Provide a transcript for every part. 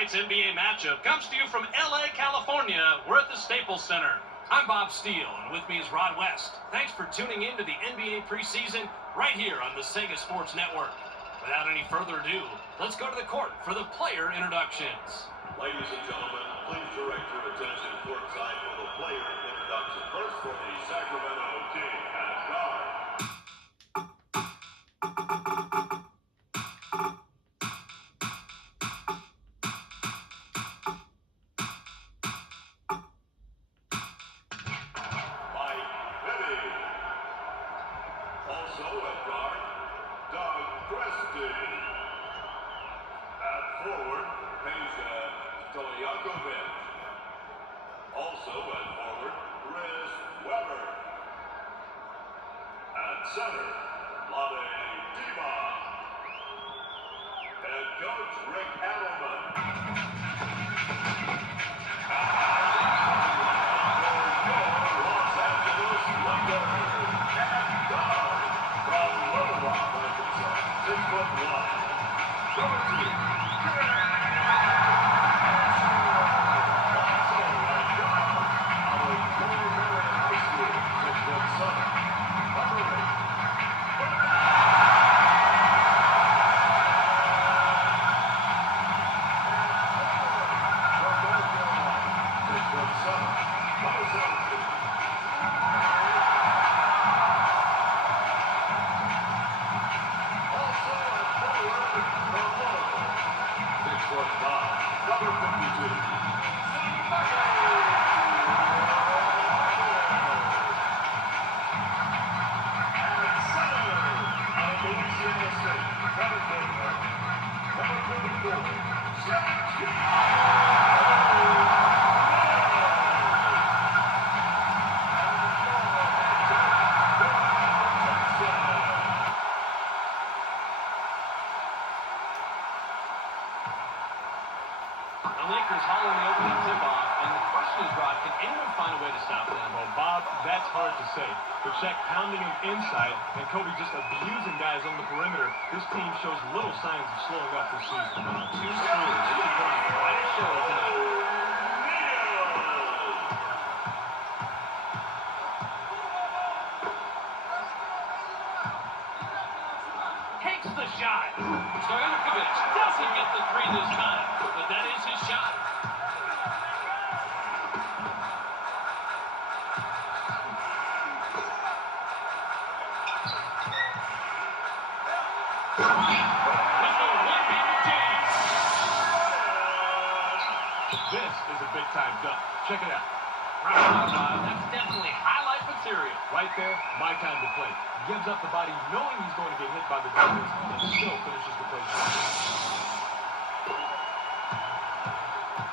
Tonight's NBA matchup comes to you from LA, California. We're at the Staples Center. I'm Bob Steele, and with me is Rod West. Thanks for tuning in to the NBA preseason right here on the Sega Sports Network. Without any further ado, let's go to the court for the player introductions. Ladies and gentlemen, please direct your attention courtside for the player introduction. First for the Sacramento King at guard. Also at forward, Webb. At center, Vlade, Divac. Head coach Rick Adelman. Los Angeles Lakers. At guard from Little Rock, Arkansas, 6'1", Georgie. Lakers hauling the opening tip-off, and the question is, Rod, can anyone find a way to stop them? Well, Bob, that's hard to say. With Shaq pounding him inside and Kobe just abusing guys on the perimeter, this team shows little signs of slowing up this season. Two scores. This is going to be quite a show tonight. Takes the shot. Stojakovic doesn't get the three this time, but that is his shot. Bryant with the one-handed chance. This is a big-time dunk. Check it out. That's definitely highlight material. Right there, my time to play. Gives up the body knowing he's going to get hit by the defense and still finishes the play strong.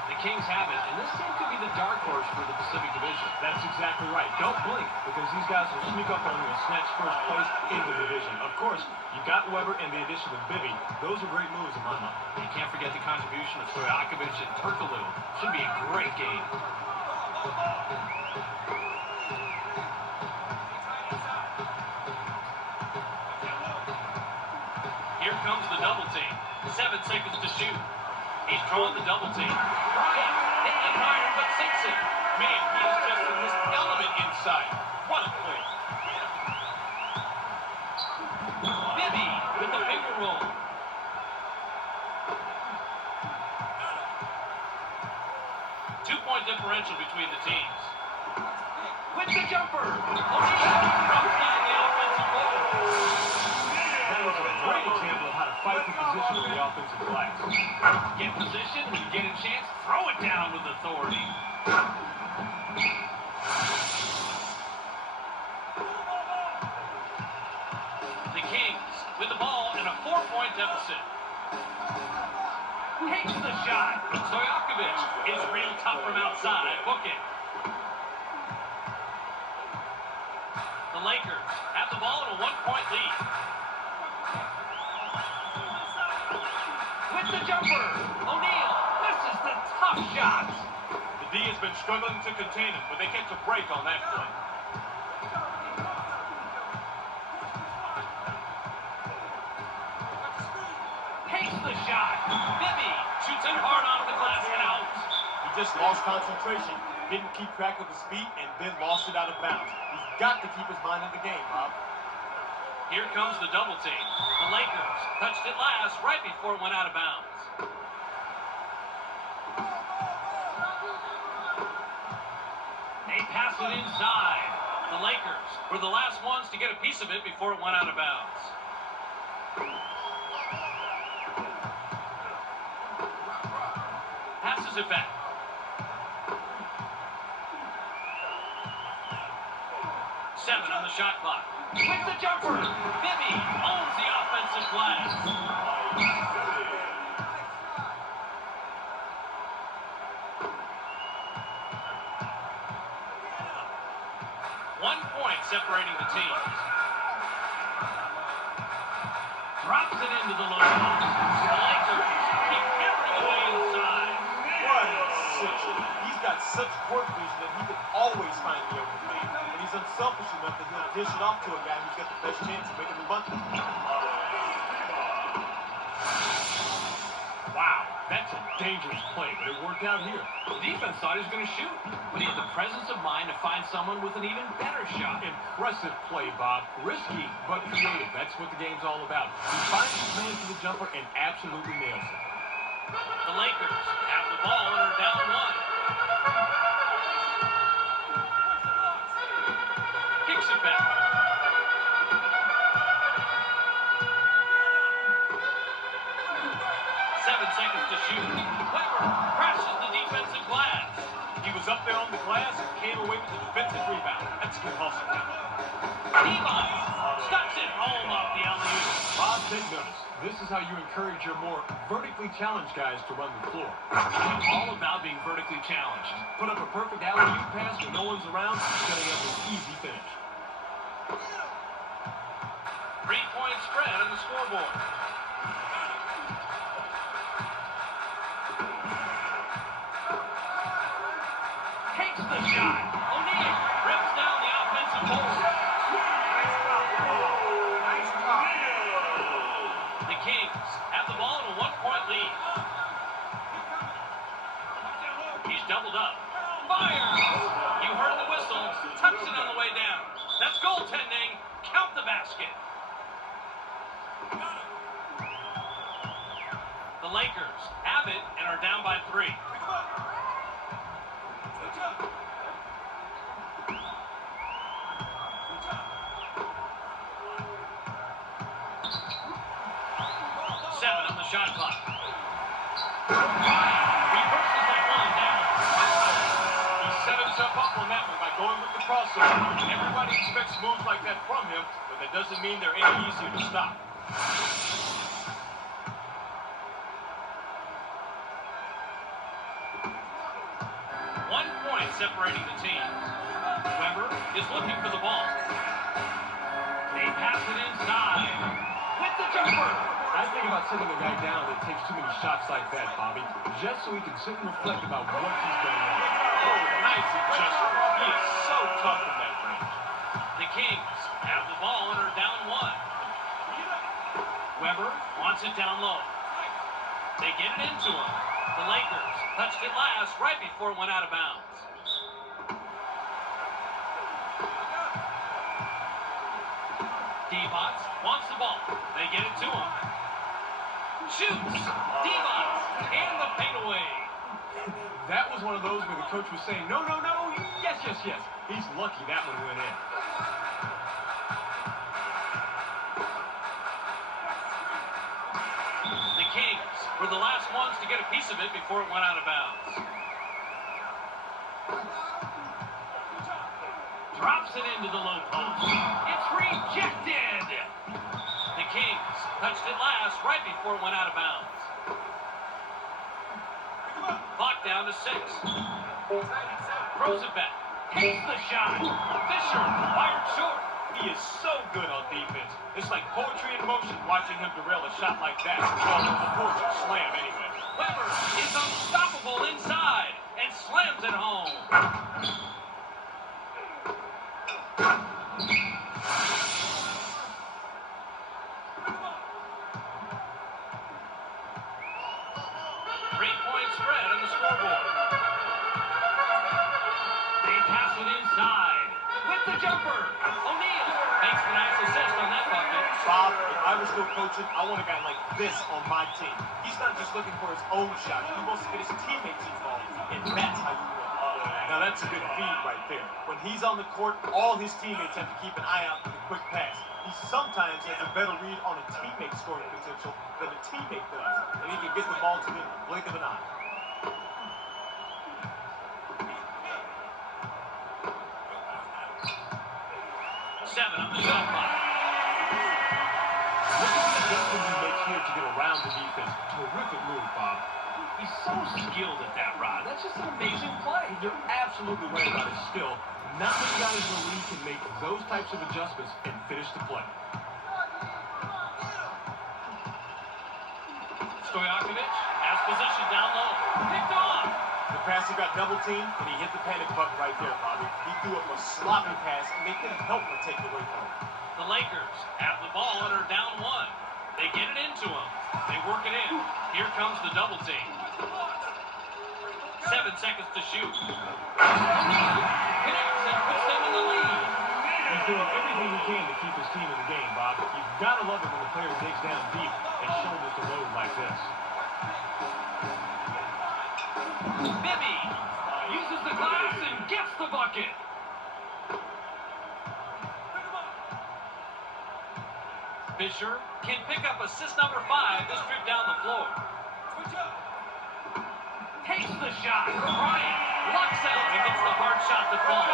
The Kings have it, and this team could be the dark horse for the Pacific Division. That's exactly right. Don't blink, because these guys will sneak up on you and snatch first place in the division. Of course, you got Webber and the addition of Bibby. Those are great moves in my mind. You can't forget the contribution of Stojakovic and Turkoglu. Should be a great game. Here comes the double team. 7 seconds to shoot. He's drawing the double team. Bryant hitting the tire but sinks it. Man, he is just in this element inside. What a play. Bibby with the finger roll. Two-point differential between the teams. With the jumper. O'Neal from behind the offensive goal. That was a great example of how to fight the position of the offensive glass. Get position, when you get a chance, throw it down with authority. The Kings with the ball and a 4-point deficit. Takes the shot. Stojakovic is real tough from outside. Book it. The Lakers have the ball in a 1-point lead. With the jumper, O'Neal. This is the tough shot. The D has been struggling to contain him, but they catch a break on that play. Takes the shot. Bibby shoots it hard off the glass. just lost concentration, didn't keep track of his feet, and then lost it out of bounds. He's got to keep his mind in the game, Bob. Here comes the double team. The Lakers touched it last right before it went out of bounds. They pass it inside. The Lakers were the last ones to get a piece of it before it went out of bounds. Passes it back. Seven on the shot clock. With the jumper, Bibby owns the offensive glass. 1 point separating the teams. Drops it into the low post. The Lakers keep hammering away inside. What a cincture. He's got such court vision that he can always find the open man. And he's unselfish enough that he'll dish it off to a guy who's got the best chance of making the bucket. Wow, that's a dangerous play, but it worked out here. The defense thought he was going to shoot, but he had the presence of mind to find someone with an even better shot. Impressive play, Bob. Risky, but creative. That's what the game's all about. He finds his man for the jumper and absolutely nails it. The Lakers have the ball and are down one. Kicks it back. Seconds to shoot. Webber crashes the defensive glass. He was up there on the glass and came away with the defensive rebound. That's good hustle. Divac stucks it home off the alley-oop. Bob, take notice. This is how you encourage your more vertically challenged guys to run the floor. It's all about being vertically challenged. Put up a perfect alley-oop pass when no one's around, setting up an easy finish. 3-point spread on the scoreboard. Takes the shot. O'Neal rips down the offensive board. The Kings have the ball in a 1-point lead. He's doubled up. Fires! You heard the whistle. Tucks it on the way down. That's goaltending. Count the basket. The Lakers have it and are down by 3. 7 on the shot clock. Reverses that one down. He set himself up on that one by going with the crossover. Everybody expects moves like that from him, but that doesn't mean they're any easier to stop. 1 point separating the teams. Webber is looking for the ball. They pass it inside. With the jumper. I think about sitting a guy down that takes too many shots like that, Bobby, just so he can sit and reflect about what he's done wrong. Oh, nice adjustment. He is so tough in that range. The Kings have the ball and are down 1. Webber wants it down low. They get it into him. The Lakers touched it last right before it went out of bounds. Divac wants the ball. They get it to him. Shoots. Divac and the paint away. That was one of those where the coach was saying, no, no, no, yes, yes, yes. He's lucky that one went in. The Kings were the last ones to get a piece of it before it went out of bounds. Drops it into the low post. It's rejected. The Kings touched it last right before it went out of bounds. Clock down to 6. Throws it back. Takes the shot. Fisher fired short. He is so good on defense. It's like poetry in motion watching him derail a shot like that. Well, a poetry slam anyway. Webber is unstoppable inside and slams it home. 3-point spread on the scoreboard. O'Neal makes the nice assist on that bucket. Bob, if I was still coaching, I want a guy like this on my team. He's not just looking for his own shot. He wants to get his teammates involved, and that's how you win. Now that's a good feed right there. When he's on the court, all his teammates have to keep an eye out for the quick pass. He sometimes has a better read on a teammate's scoring potential than a teammate does, and he can get the ball to them in the blink of an eye. Seven on the shot clock. Look at the adjustment he makes here to get around the defense. Terrific move, Bob. He's so skilled at that, Rod. That's just an amazing play. You're absolutely right about his skill. Not many guys in the league can make those types of adjustments and finish the play. Stojakovic has position down low. Picked off. The passer got double teamed, and he hit the panic button right there, Bobby. He threw up a sloppy pass, and they couldn't help but take it away from him. The Lakers have the ball and are down one. They get it into him. They work it in. Here comes the double team. 7 seconds to shoot. O'Neal connects and puts them in the lead. He's doing everything he can to keep his team in the game, Bob. You've got to love it when the player digs down deep and shoulders the load like this. Bibby uses the glass and gets the bucket. Fisher can pick up assist number 5 this trip down the floor. Takes the shot. Bryant lucks out and gets the hard shot to fall.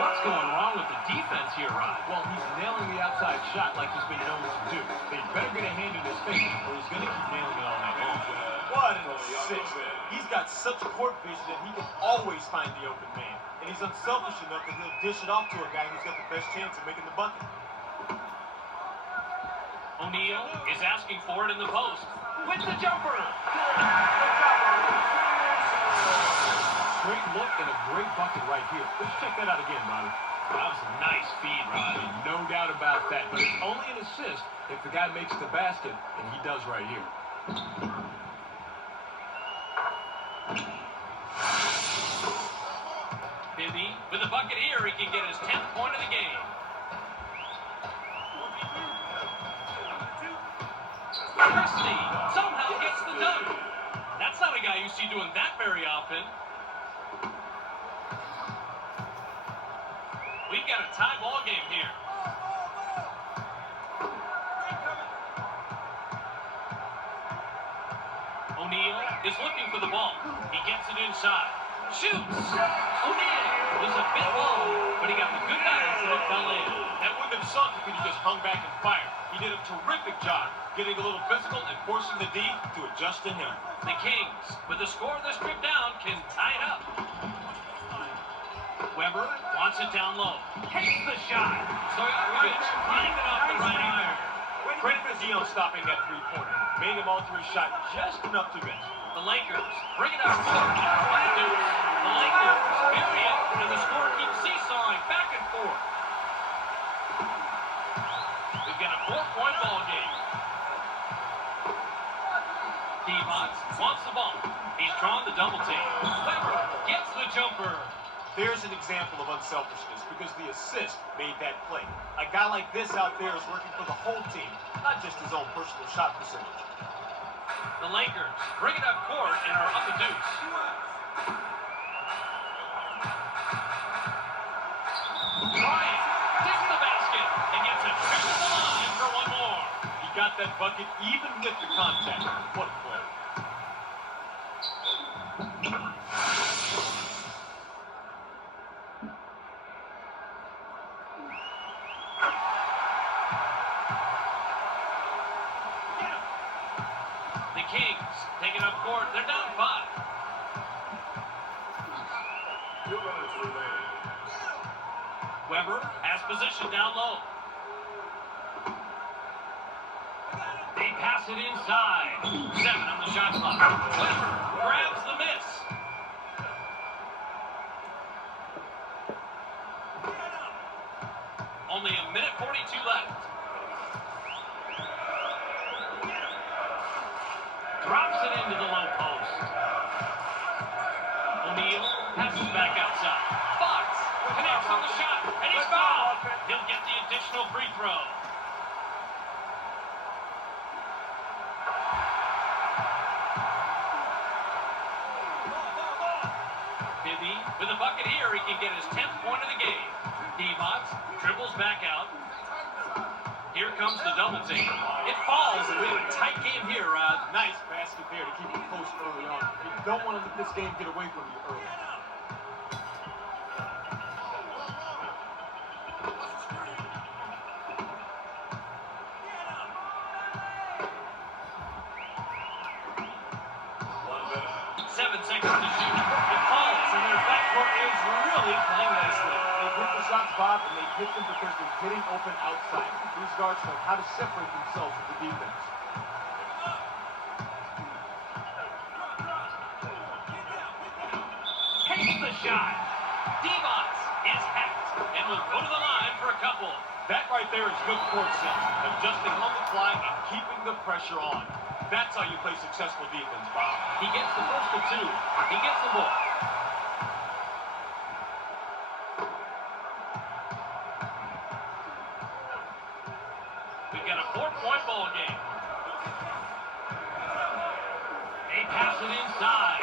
What's going wrong with the defense here, Rod? Well, he's nailing the outside shot like he's been known to do. They better get a hand in his face or he's going to keep nailing it all night long. What an assist. He's got such court vision that he can always find the open man. And he's unselfish enough that he'll dish it off to a guy who's got the best chance of making the bucket. O'Neal is asking for it in the post. With the jumper. Great look and a great bucket right here. Let's check that out again, Bobby. That was a nice feed, Rod. No doubt about that, but it's only an assist if the guy makes the basket, and he does right here. Bibby with a bucket here, he can get his 10th point of the game. Christie somehow gets the dunk. That's not a guy you see doing that very often. We've got a tie ball game here. O'Neal is looking for the ball. He gets it inside. Shoots! O'Neal was a bit low, but he got the good balance and it fell in. That wouldn't have sunk if he just hung back and fired. He did a terrific job getting a little physical and forcing the D to adjust to him. The Kings, with the score of this trip down, can tie it up. Webber wants it down low. Takes the shot. Stojakovic lined it off the right iron. Credit to D on stopping that three-pointer. Made him alter his shot just enough to miss. The Lakers bring it up court and try to do it. The Lakers bury it, and the score keeps seesawing back and forth. We've got a 4-point ball game. Divac wants the ball. He's drawn the double team. Webber gets the jumper. There's an example of unselfishness because the assist made that play. A guy like this out there is working for the whole team, not just his own personal shot percentage. The Lakers bring it up court and are up a deuce. Bryant takes the basket and gets a trip to the line for one more. He got that bucket even with the contact. What a play. The Kings take it up court. They're down 5. 2 minutes remaining. Webber has position down low. They pass it inside. 7 on the shot clock. Webber grabs the miss. Only a minute 42 left. Drops it into the low post. O'Neal passes back outside. Fox connects on the shot, and he's fouled. He'll throw. Bibby with a bucket here. He can get his 10th point of the game. Divac dribbles back out. Here comes the double team. It falls, and we have a tight game here, Rod. Nice basket there to keep it close early on. You don't want to let this game get away from you early. Bob, and they hit them because they're getting open outside. These guards know how to separate themselves with the defense. Takes the shot. Divac is hacked and will go to the line for a couple. That right there is good court sense. Adjusting on the fly and keeping the pressure on. That's how you play successful defense, Bob. He gets the first of two. He gets the ball. We've got a 4-point ball game. They pass it inside.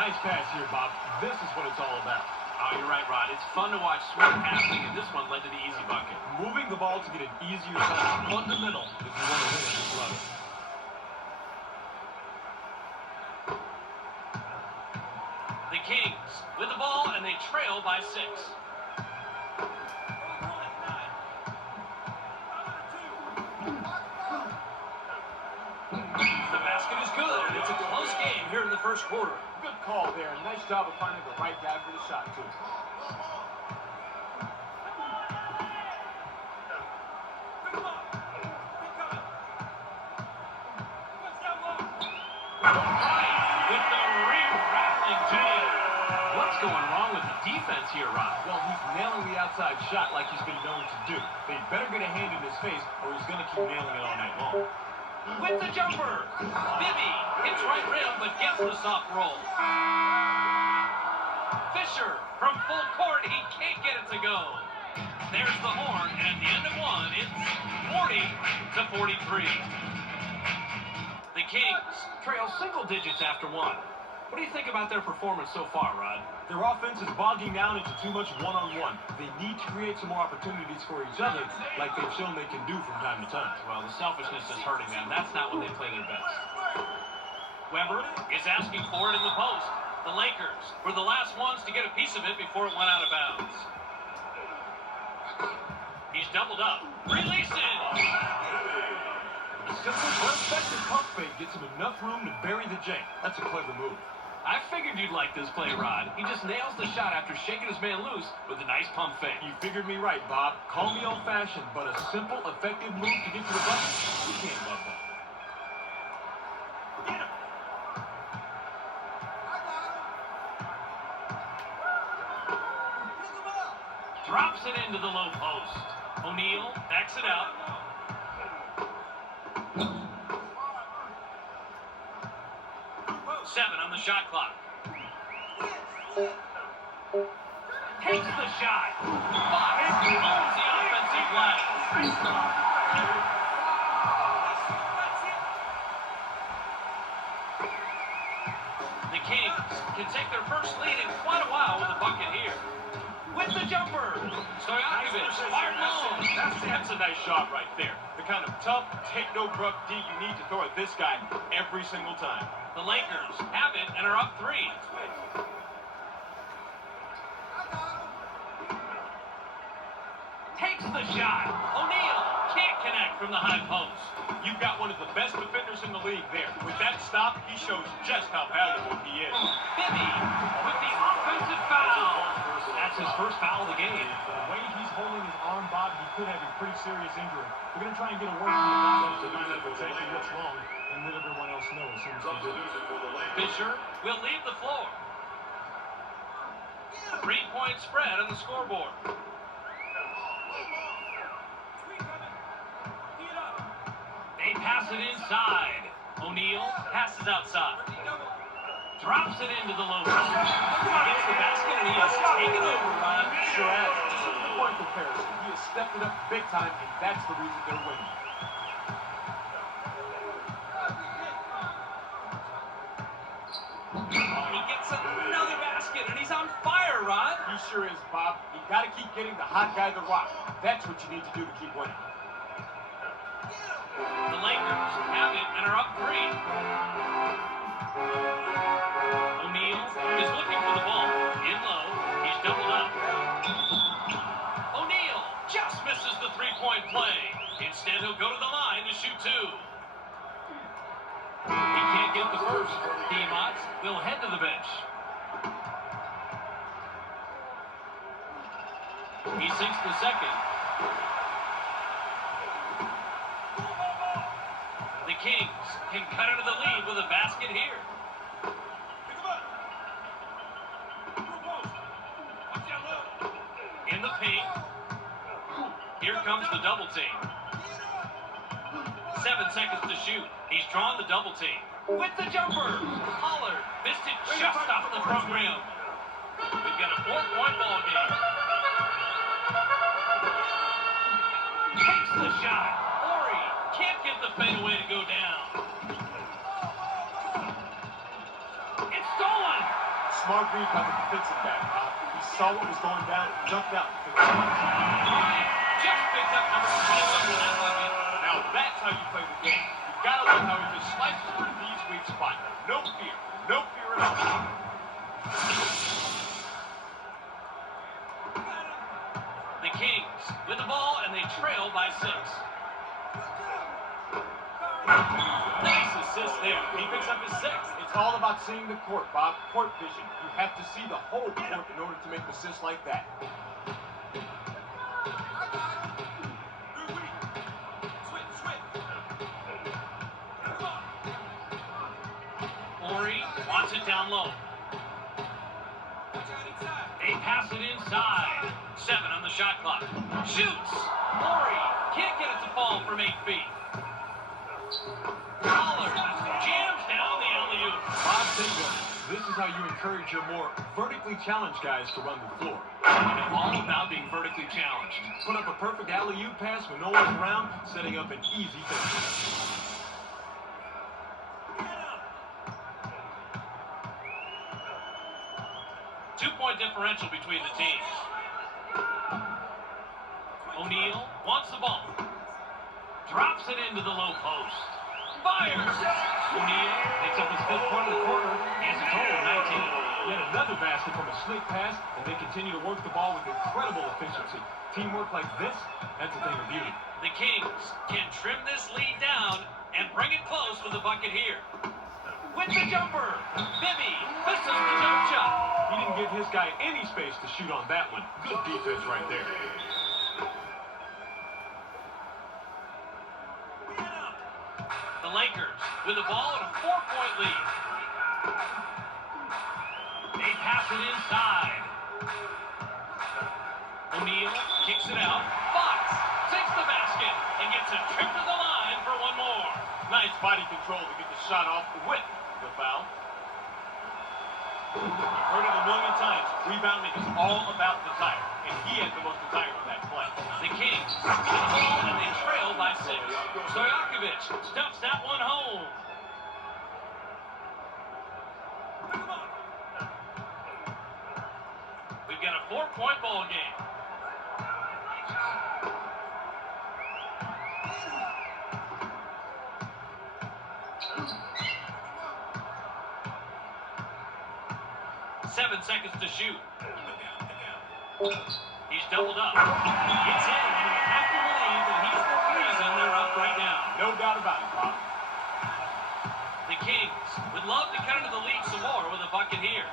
Nice pass here, Bob. This is what it's all about. Oh, you're right, Rod. It's fun to watch smooth passing, and this one led to the easy bucket. Moving the ball to get an easier shot is fundamental if you want to win at this level. The Kings with the ball, and they trail by 6. The basket is good. It's a close game here in the first quarter. Good call there. Nice job of finding the right guy for the shot, too. With the re-rattling jam. What's going wrong with the defense here, Rod? Well, he's nailing the outside shot like he's been known to do. They better get a hand in his face or he's going to keep nailing it all night long. With the jumper. Bibby hits right rim, but gets the soft roll. Fisher from full court. He can't get it to go. There's the horn, and at the end of one, it's 40-43. The Kings trail single digits after one. What do you think about their performance so far, Rod? Their offense is bogging down into too much one-on-one. They need to create some more opportunities for each other, like they've shown they can do from time to time. Well, the selfishness is hurting them. That's not when they play their best. Weber is asking for it in the post. The Lakers were the last ones to get a piece of it before it went out of bounds. He's doubled up. Release it! A simple, well-expected pump fake gets him enough room to bury the jank. That's a clever move. I figured you'd like this play, Rod. He just nails the shot after shaking his man loose with a nice pump fake. You figured me right, Bob. Call me old-fashioned, but a simple, effective move to get to the bucket. You can't love that. Get him. Drops it into the low post. O'Neal backs it out. 7 on the shot clock. Takes the shot. Fox owns the offensive glass. The Kings can take their first lead in quite a while with a bucket here. With the jumper. Stojakovic fired long. That's a nice shot right there. The kind of tough, take-no-gruff D you need to throw at this guy every single time. The Lakers have it and are up 3. Takes the shot. O'Neal can't connect from the high post. You've got one of the best defenders in the league there. With that stop, he shows just how valuable he is. Bibby with the offensive foul. That's his first foul of the game. The way he's holding his arm, Bob, he could have a pretty serious injury. We're going to try and get a word from the offense to find out exactly what's wrong and let everyone else know as soon as they do. Fisher will leave the floor. 3-point spread on the scoreboard. They pass it inside. O'Neal passes outside. Drops it into the low post. Gets the basket and he is taken over, Rod. sure has. Just a 3-point comparison. He has stepped it up big time, and that's the reason they're winning. He gets another basket, and he's on fire, Rod. He sure is, Bob. You got to keep getting the hot guy the rock. That's what you need to do to keep winning. The Lakers have it and are up 3. O'Neal is looking for the ball. In low, he's doubled up. O'Neal just misses the 3-point play. Instead, he'll go to the line to shoot 2. He can't get the first. Divac will head to the bench. He sinks the second. The Kings can cut into the lead with a basket here. In the paint. Here comes the double team. 7 seconds to shoot. He's drawn the double team. With the jumper. Pollard missed it just off the program. We've got a 4-point ball game. Takes the shot. Ori can't get the fadeaway to go down. It's stolen. Smart read by the defensive back, Bob. He saw what was going down, jumped out. Bryant just picked up number 21 with that bucket. Now that's how you play the game. You gotta love how he just slices through these weak spots. No fear. No fear at all. The Kings with the ball, and they trail by 6. Nice assist there. He picks up his 6th. It's all about seeing the court, Bob. Court vision. You have to see the whole court in order to make assists like that. Ori wants it down low. They pass it inside. 7 on the shot clock. Shoots. Ori can't get it to fall from 8 feet. Pollard jams down the alley-oop. Bob Sega, this is how you encourage your more vertically challenged guys to run the floor. And all about being vertically challenged. Put up a perfect alley-oop pass when no one's around, setting up an easy finish. Two-point differential between the teams. O'Neal wants the ball. Drops it into the low post. Fires! O'Neal picks up his 5th point of the quarter. He has a total of 19. Yet another basket from a slick pass, and they continue to work the ball with incredible efficiency. Teamwork like this, that's a thing of beauty. The Kings can trim this lead down and bring it close with a bucket here. With the jumper, Bibby misses the jump shot. He didn't give his guy any space to shoot on that one. Good defense right there. The Lakers with the ball and a 4-point lead. They pass it inside. O'Neal kicks it out. Fox takes the basket and gets a trip to the line for one more. Nice body control to get the shot off with the foul. You've heard it a million times. Rebounding is all about desire, and he had the most desire on that play. The Kings with the ball, and they trail by 6. Stojakovic stuffs that one home. We've got a 4-point ball game. Seven seconds to shoot. He's doubled up. Gets in, and you have to believe that he's the reason they're up right now. No doubt about it, Bob. The Kings would love to cut into the lead some more with a bucket here.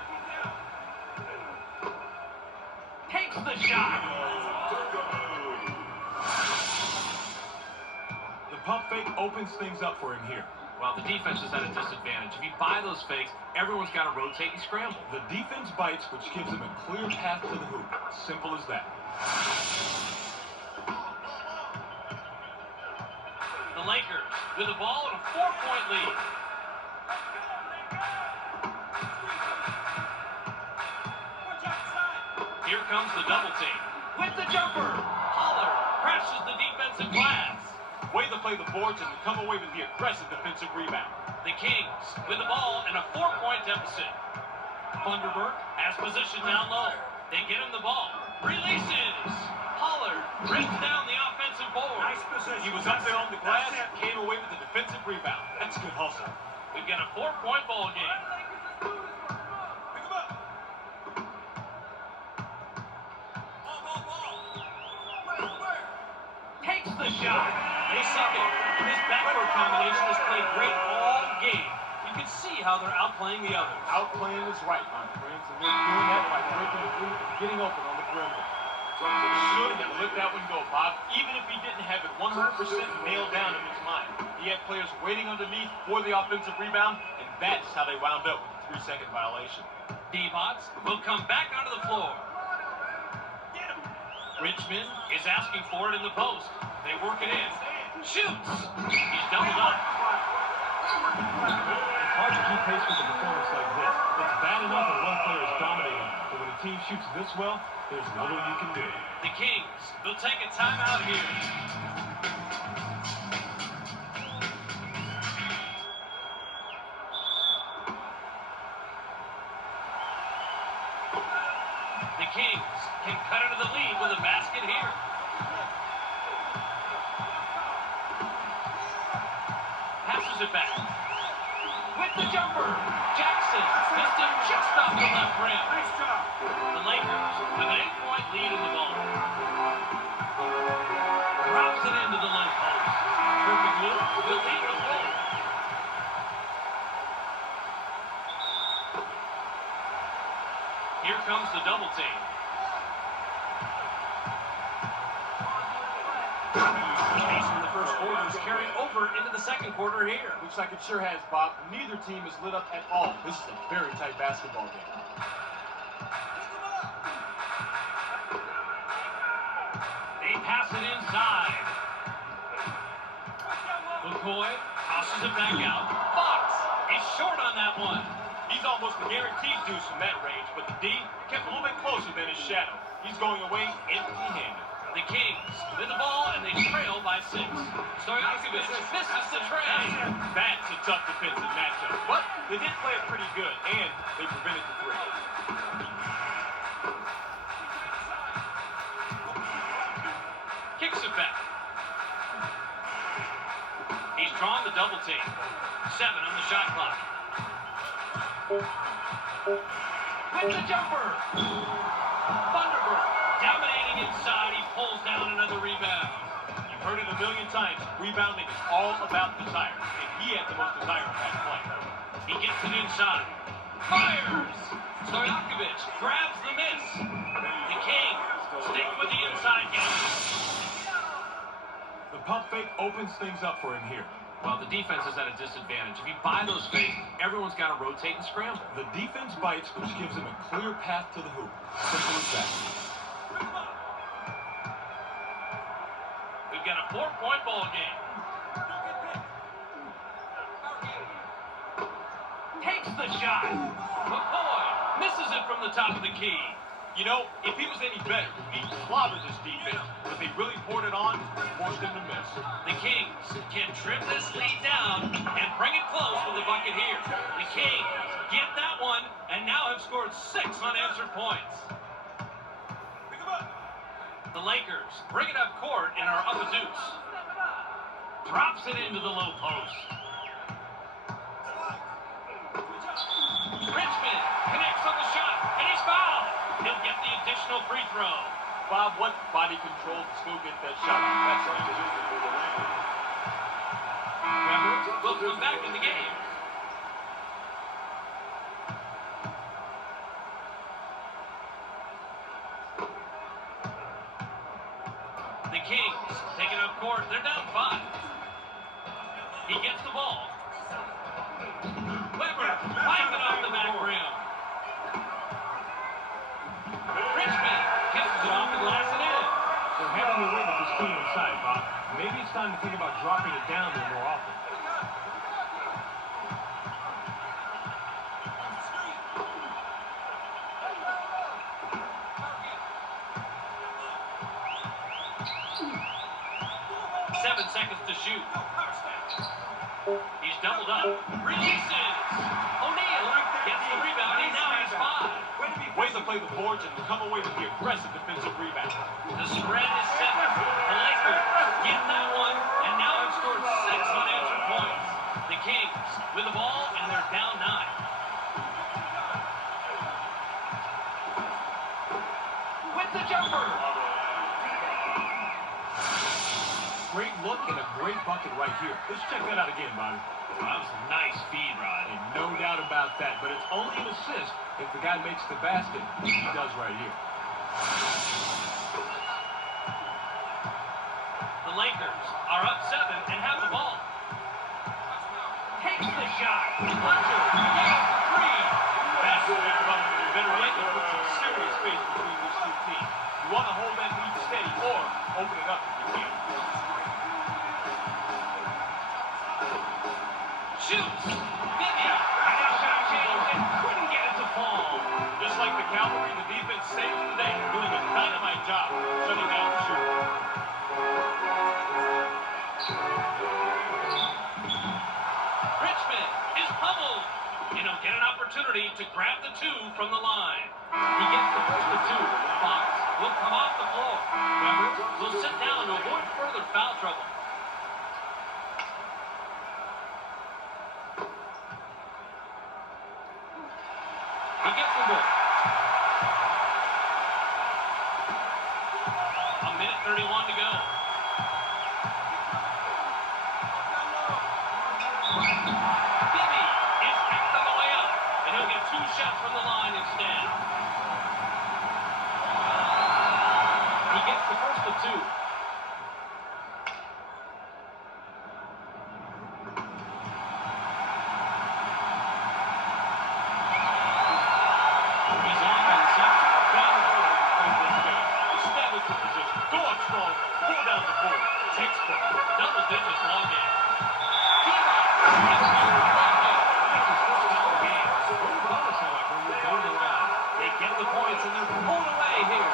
Takes the shot. The pump fake opens things up for him here. Well, the defense is at a disadvantage. If you buy those fakes, everyone's got to rotate and scramble. The defense bites, which gives them a clear path to the hoop. Simple as that. The Lakers with the ball and a 4-point lead. Here comes the double team. With the jumper. Holler crashes the defensive glass. Way to play the boards and come away with the aggressive defensive rebound. The Kings with the ball and a 4-point deficit. Thunderbird has position down low. They get him the ball. Releases. Holler breaks down the offensive board. Nice position. He was up there on the glass, came away with the defensive rebound. That's a good hustle. We've got a 4-point ball game. Takes the shot. They suck it. This backcourt combination has played great all game. You can see how they're outplaying the others. Outplaying is right, my friends, and they're doing that by breaking the free and getting open on the perimeter. Should have let that one go, Bob, even if he didn't have it 100% nailed down in his mind. He had players waiting underneath for the offensive rebound, and that's how they wound up with the 3-second violation. Divac will come back onto the floor. Richmond is asking for it in the post. They work it in. Shoots. He's doubled up. It's hard to keep pace with a performance like this. It's bad enough when one player is dominating, but when a team shoots this well, there's little you can do. The Kings will take a timeout here. The Kings can cut into the lead with a basket here. Passes it back. With the jumper. Jackson missed it just off the left rim. Nice job. The Lakers with an 8-point lead in the ball. Drops it into the low post. Perfect loop will lead the ball. Here comes the double team. The pace from the first quarter is carrying over into the second quarter here. Looks like it sure has, Bob. Neither team is lit up at all. This is a very tight basketball game. They pass it inside. McCoy tosses it back out. Fox is short on that one. He's almost guaranteed deuce from that range, but the D kept a little bit closer than his shadow. He's going away empty-handed. The Kings with the ball, and they trail by 6. Stojakovic misses the tray. That's a tough defensive matchup, but they did play it pretty good, and they prevented the 3. Kicks it back. He's drawn the double team. 7 on the shot clock. With the jumper. Thunderbird dominating inside. He pulls down another rebound. You've heard it a million times. Rebounding is all about desire, and he had the most desire in that play. He gets it inside. Fires. Stojakovic grabs the miss. The Kings stick with the inside game. The pump fake opens things up for him here. Well, the defense is at a disadvantage. If you buy those fakes, everyone's got to rotate and scramble. The defense bites, which gives him a clear path to the hoop. Simple as that. We've got a 4-point ball game. Takes the shot. McCoy misses it from the top of the key. You know, if he was any better, he'd clobber this defense, but they really poured it on and forced him to miss. The Kings can trim this lead down and bring it close with the bucket here. The Kings get that one and now have scored 6 unanswered points. The Lakers bring it up court and are up a deuce. Drops it into the low post. Richmond connects on the shot and he's fouled. He'll get the additional free throw. Bob, what body control to still get that shot? That's right. Webb will come back in the game. The Kings take it up court. They're down 5. He gets the ball. Weber piping off the back rim. Richmond kisses it off the glass and in. They're having their way with this team inside, Bob. Maybe it's time to think about dropping it down there more often. 7 seconds to shoot. He's doubled up. Releases. O'Neal gets the rebound, and now he's 5. Ways to play the boards and come away with the aggressive defensive rebound. The spread is 7. The Lakers get that one, and now have scored 6 unanswered points. The Kings with the ball, and they're down 9. With the jumper. Great look and a great bucket right here. Let's check that out again, Bobby. That was a nice feed, Rod. And no doubt about that, but it's only an assist if the guy makes the basket, which he does right here. The Lakers are up 7 and have the ball. Takes the shot. Hunter gets the 3. That's what we come up with. You better make it put some serious space between these two teams. You want to hold that lead steady or open it up if you can. Shoots. Bibby. And a shot change and couldn't get it to fall. Just like the cavalry, the defense saves the day, doing a dynamite job shutting down the shooter. Richmond is pummeled. And he'll get an opportunity to grab the 2 from the line. He gets the first of 2. Fox will come off the floor. Webb will sit down to avoid further foul trouble. He gets the ball. 1:31 to go. Bibby is hacked on the way up, and he'll get 2 shots from the line instead. He gets the first of 2. He's off on the shot. Establish the position. Go up strong. Pull down the floor. Textbook. Double digits long game. They get the points and they're pulled away here.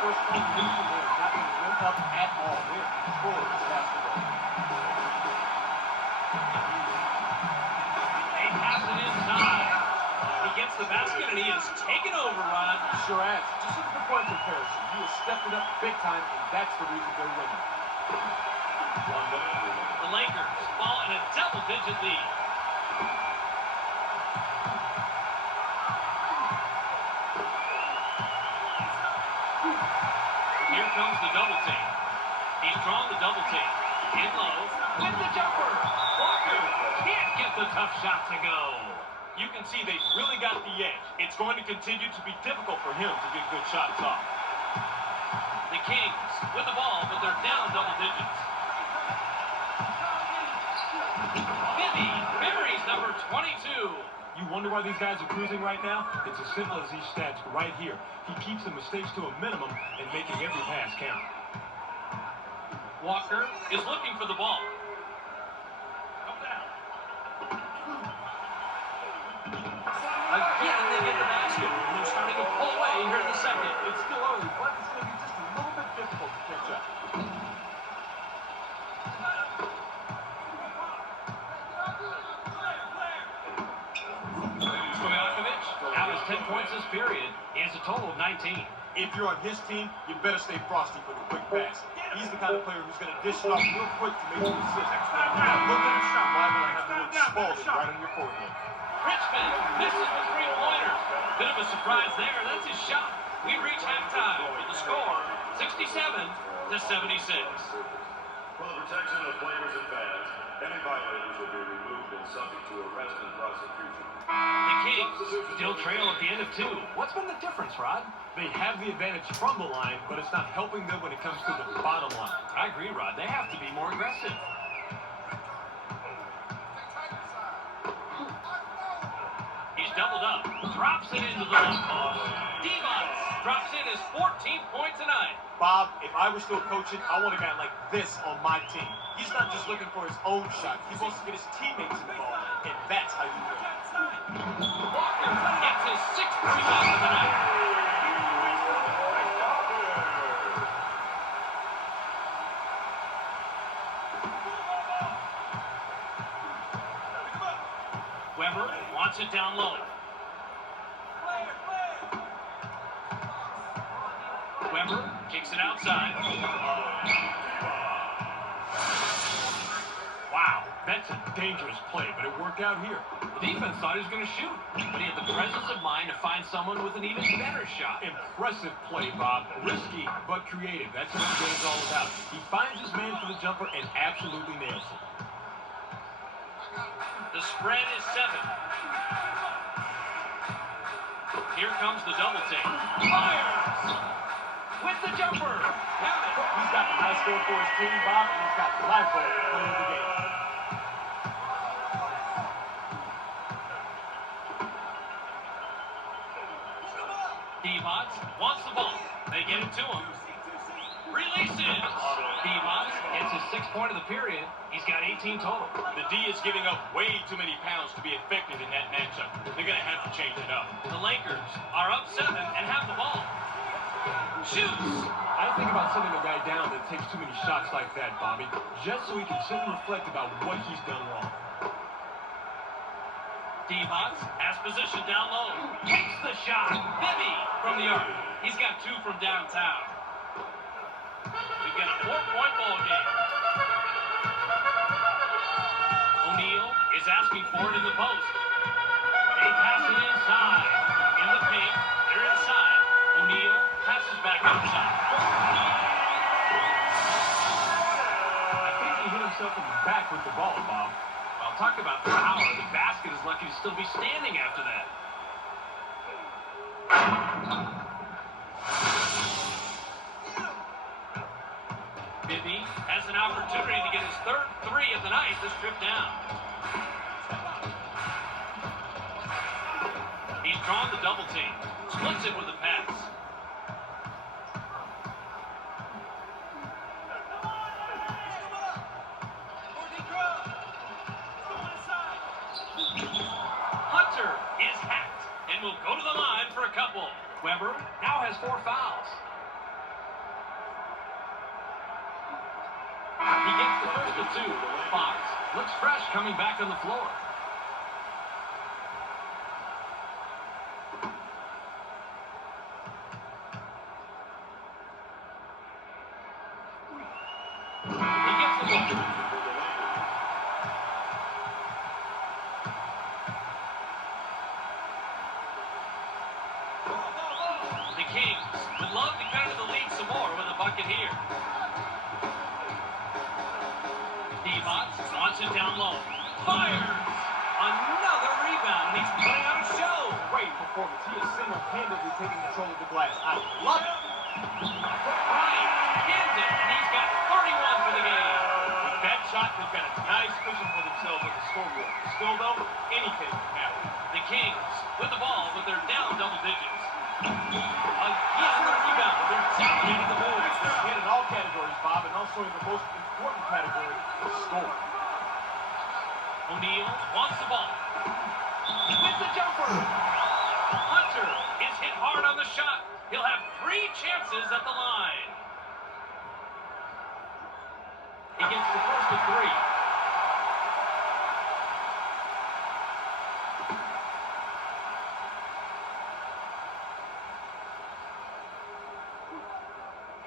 First team lead there, not going to limp up at all. They're controlling this basketball. They pass it inside. He gets the basket and he is taken over, Rod. Sure has. Just look at the point comparison. He is stepping up big time, and that's the reason they're winning. The Lakers fall in a double-digit lead. Here comes the double team. He's drawn the double team. In low with the jumper. Walker can't get the tough shot to go. You can see they've really got the edge. It's going to continue to be difficult for him to get good shots off. The Kings with the ball, but they're down double digits. Bibby buries number 22. You wonder why these guys are cruising right now? It's as simple as these stats right here. He keeps the mistakes to a minimum and making every pass count. Walker is looking for the ball. Again, they get the basket. And they're starting to pull away here in the second. It's still early, but it's going to be just a little bit difficult to catch up. Stojakovic out his 10 points this period. He has a total of 19. If you're on his team, you better stay frosty for the quick pass. He's the kind of player who's going to dish it off real quick to make you assist. Now look at his shot. Liable to have the word Spalding right on your forehead. Richmond misses the 3-pointer. Bit of a surprise there. That's his shot. We reach halftime with the score 67-76. For the protection of players and fans, any violators will be removed and subject to arrest and prosecution. The Kings still trail at the end of 2. What's been the difference, Rod? They have the advantage from the line, but it's not helping them when it comes to the bottom line. I agree, Rod. They have to be more aggressive. He's doubled up. Drops it into the low post. Divac drops in his 14th point tonight. Bob, if I were still coaching, I want a guy like this on my team. He's not just looking for his own shot. He wants to get his teammates involved, and that's how you win. Walker gets his 6th rebound of the night. wants it down low. Webber kicks it outside. Wow, that's a dangerous play, but it worked out here. The defense thought he was going to shoot, but he had the presence of mind to find someone with an even better shot. Impressive play, Bob. Risky, but creative. That's what the game's all about. He finds his man for the jumper and absolutely nails it. The spread is 7. Here comes the double take. Fires! With the jumper! He's got the high score for his team, Bob, and he's got the lifeboat playing the game. Divac wants the ball. They get it to him. Releases! Divac gets his 6th point of the period. He's got 18 total. The D is giving up way too many pounds to be effective in that matchup. They're going to have to change it up. The Lakers are up 7 and have the ball. Shoots! I think about sending a guy down that takes too many shots like that, Bobby, just so he can sit and reflect about what he's done wrong. Divac has position down low. Takes the shot. Bibby from the arc. He's got 2 from downtown. We've got a 4-point ball game. O'Neal is asking for it in the post. They pass it inside. In the paint. They're inside. O'Neal passes back outside. I think he hit himself in the back with the ball, Bob. Well, talk about the power. The basket is lucky to still be standing after that. Bibby has an opportunity to get his 3rd 3 of the night to strip down. He's drawn the double team. Splits it with a pass. Hunter is hacked and will go to the line for a couple. Webber now has 4 fouls. He gets the first of 2. Fox looks fresh coming back on the floor. He gets the ball. The Kings would love to cut into the lead some more with a bucket here. Divac wants it down low. Fires! Another rebound. He's putting on a show. Great performance. He is single-handedly taking control of the glass. I love it. Bryant hits it, and he's got 31 for the game. With that shot, they've got a nice cushion for themselves on the scoreboard. Still, though, anything can happen. The Kings with the ball, but they're down double digits. Again, the rebound. They're dominating the moves. They're hit in all categories, Bob, and also in the most important category, score. O'Neal wants the ball. With the jumper. Hunter is hit hard on the shot. He'll have 3 chances at the line. He gets the first of 3.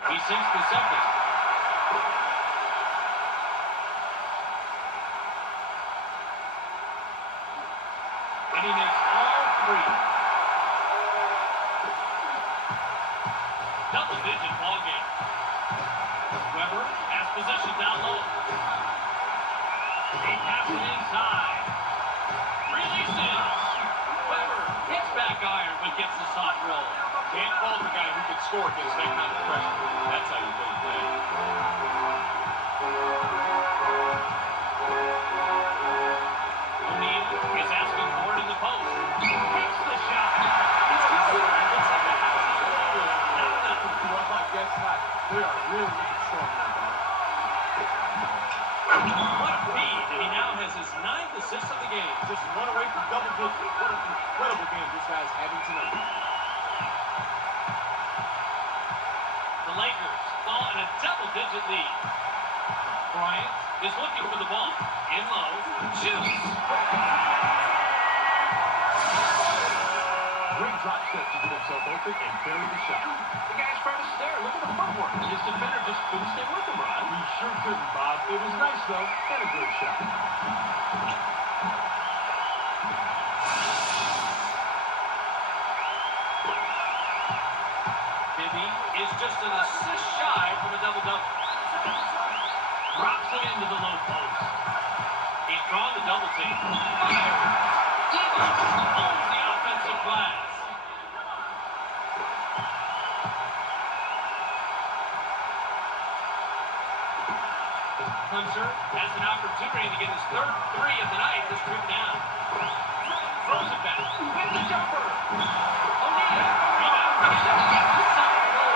He sinks the second. And he makes all 3. Double-digit ball game. Webber has position down low. He passes it inside. Releases. Webber hits back iron, but gets the soft roll. Can't fault the guy who can score against that kind of pressure. That's how you play the play. O'Neal is asking for it in the post. Takes the shot. It's good. It looks like the house is over. Not enough. Well, I guess not. They are really looking strong now, Bob. What a feed. And he now has his 9th assist of the game. Just 1 away from double digits. What an incredible game this guy's having tonight. The Lakers fall in a double-digit lead. Bryant is looking for the ball. In low. Shoots. Great drop step to get himself open and bury the shot. The guy's trying to stare. Look at the footwork. His defender just couldn't stay with him, Rod. He sure couldn't, Bob. It was nice, though, and a great shot. Bibby is just an assist shy from a double-double. Drops it into the low post. He's drawn the double team. Fire! Divac owns the offensive glass. Hunter has an opportunity to get his third three of the night this trip down. Throws it back. With the jumper. O'Neal. Rebound. Inside goal.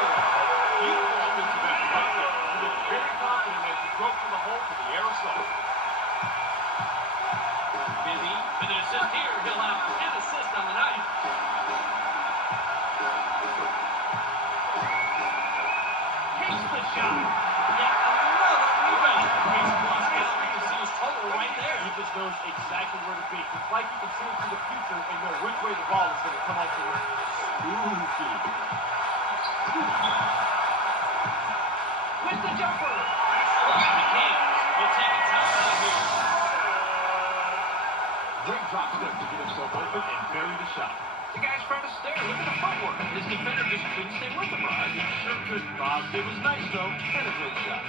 Beautiful offensive effort right there. He looked very confident as he broke to the hole for the aerosol. Busy with an assist here. He'll have 10 assists on the night. Takes the shot. Yeah, another rebound. He's lost out. You can see his total right there. He just knows exactly where to be. It's like he can see into the future and know which way the ball is going to come off the rim. Spooky. With the jumper. The Kings will take a timeout here. Great drop step to get himself open and bury the shot. The guy's trying to stare. Look at the footwork. His defender just couldn't stay with him, Rod. He sure couldn't, Bob. It was nice, though, and a great shot.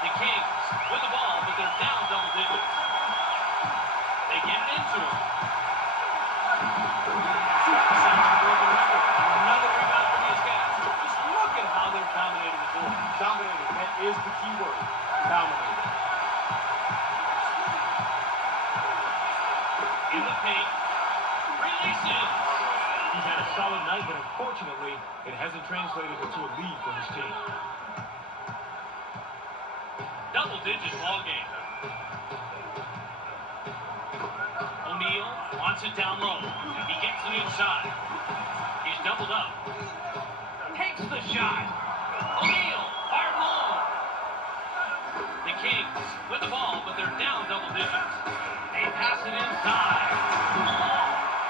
The Kings with the ball, but they're down double digits. They get it into him. Another rebound for these guys. Just look at how they're dominating the board. Dominating, that is the key word. Dominating. In the paint. Releases. He's had a solid night, but unfortunately, it hasn't translated into a lead for his team. Double-digit ball game. O'Neal wants it down low. He gets it inside. He's doubled up. Takes the shot. O'Neal fired long. The Kings with the ball, but they're down double digits. They pass it inside.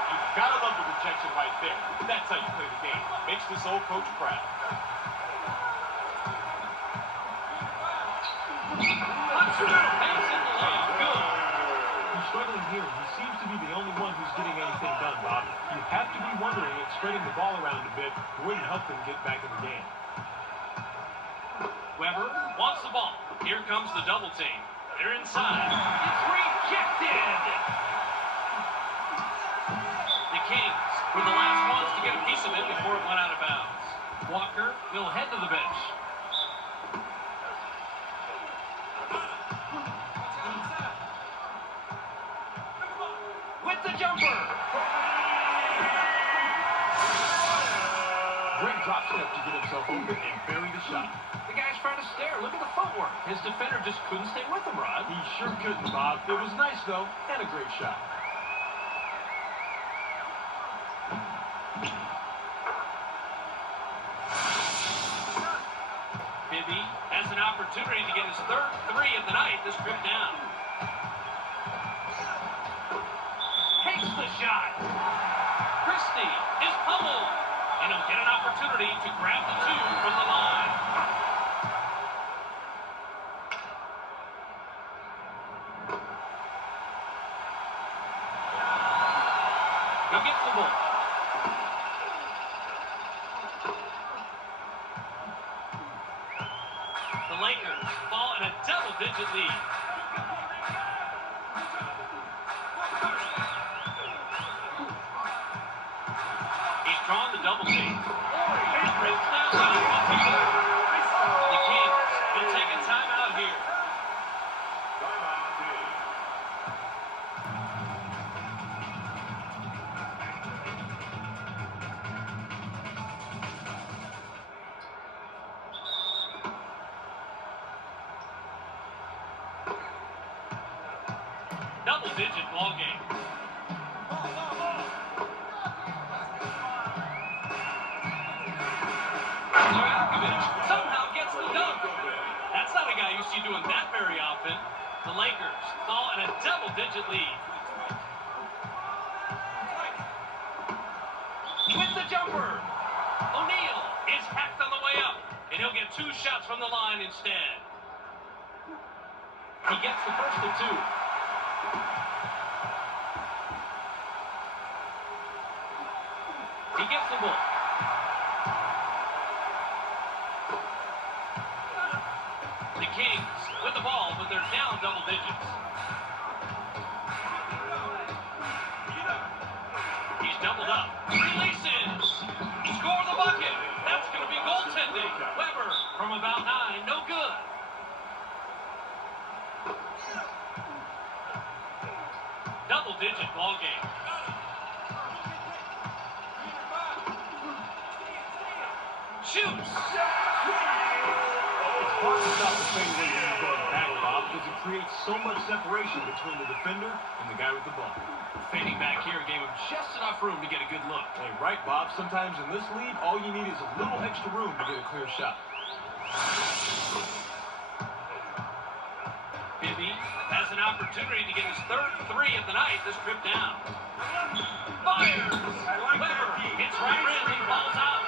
You've got to love the rejection right there. That's how you play the game. Makes this old coach proud. He's struggling here. He seems to be the only one who's getting anything done, Bob. You have to be wondering if spreading the ball around a bit wouldn't help them get back in the game. Webber wants the ball. Here comes the double team. They're inside. It's rejected. The Kings were the last ones to get a piece of it before it went out of bounds. Walker will head to the bench. With the jumper. Great drop step to get himself open and bury the shot. The guy's trying to stare. Look at the footwork. His defender just couldn't stay with him, Rod. He sure couldn't, Bob. It was nice, though, and a great shot. Bibby has an opportunity to get his third three of the night this trip down. Takes the shot. Christie is pummeled. And he'll get an opportunity to grab the two from the line. He gets the ball. The Lakers fall in a double-digit lead. He's drawn the double team. The Kings will take a timeout here. Timeout, Kings. double-digit ball game. Somehow gets the dunk. That's not a guy you see doing that very often. The Lakers fall in a double-digit lead. With the jumper. O'Neal is hacked on the way up, and he'll get 2 shots from the line instead. He gets the first of 2. He gets the ball. The Kings with the ball, but they're down double digits. He's doubled up. Releases. Score the bucket. That's going to be goaltending. Webber from about 9. No good. Double-digit ball game. Shoots. It's hard to stop the same way when you're going back, Bob, because it creates so much separation between the defender and the guy with the ball. Fading back here gave him just enough room to get a good look. Hey, right, Bob. Sometimes in this league, all you need is a little extra room to get a clear shot. Bibby has an opportunity to get his 3rd 3 of the night. This trip down. Fires. Webber hits right rim. He falls out.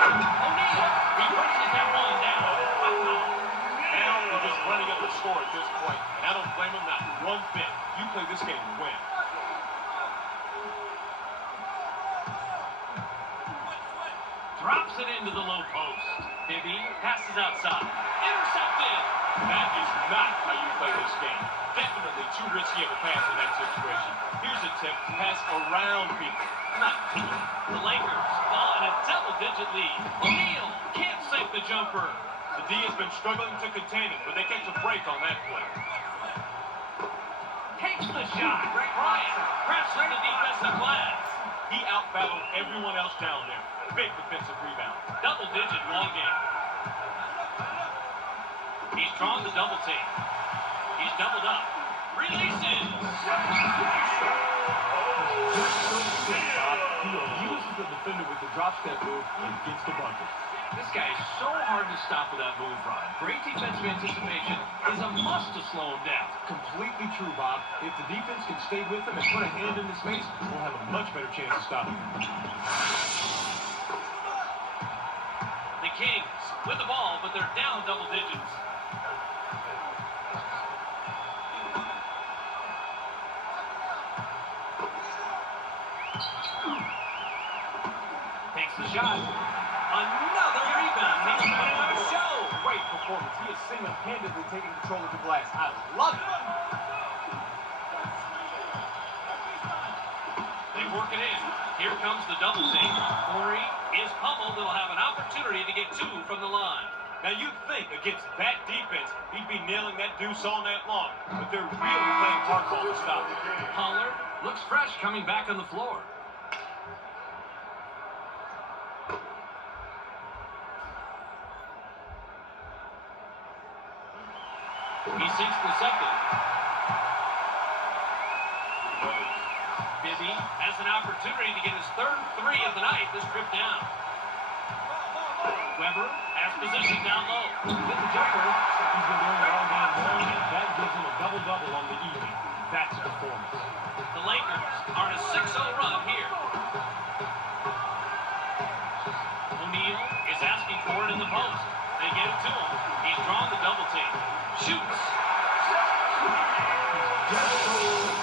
O'Neal reverses that one down. Now they're just running up the score at this point, and I don't blame them not one bit. You play this game to win. Drops it into the low post. Bibby passes outside. Intercepted. That is not how you play this game. Definitely too risky of a pass in that situation. Here's a tip: pass around people, not to them. The Lakers fall in a double-digit lead. O'Neal can't sink the jumper. The D has been struggling to contain him, but they catch a break on that play. Takes the shot. Bryant crashes the defensive glass. He out-battled everyone else down there. Big defensive rebound. Double-digit ball game. He's drawn the double team. He's doubled up. Releases. He abuses the defender with the drop step move and gets the bucket. This guy is so hard to stop with that move, Ron. Great defensive anticipation is a must to slow him down. Completely true, Bob. If the defense can stay with him and put a hand in the space, we'll have a much better chance of stopping him. The Kings with the ball, but they're down double digits. Takes the shot. Another rebound. He's putting on a show. Great performance. He is single-handedly taking control of the glass. I love it. They work it in. Here comes the double team. Corey is pummeled. They'll have an opportunity to get 2 from the line. Now you'd think against that defense, he'd be nailing that deuce all night long, but they're really playing hardball to stop him. Pollard looks fresh coming back on the floor. He sinks the second. Bibby has an opportunity to get his 3rd 3 of the night. This trip down. Webber has position down low. With the jumper, he's been doing it all game long, and that gives him a double-double on the evening. That's a performance. The Lakers are on a 6-0 run here. O'Neal is asking for it in the post. They get it to him. He's drawn the double team. Shoots.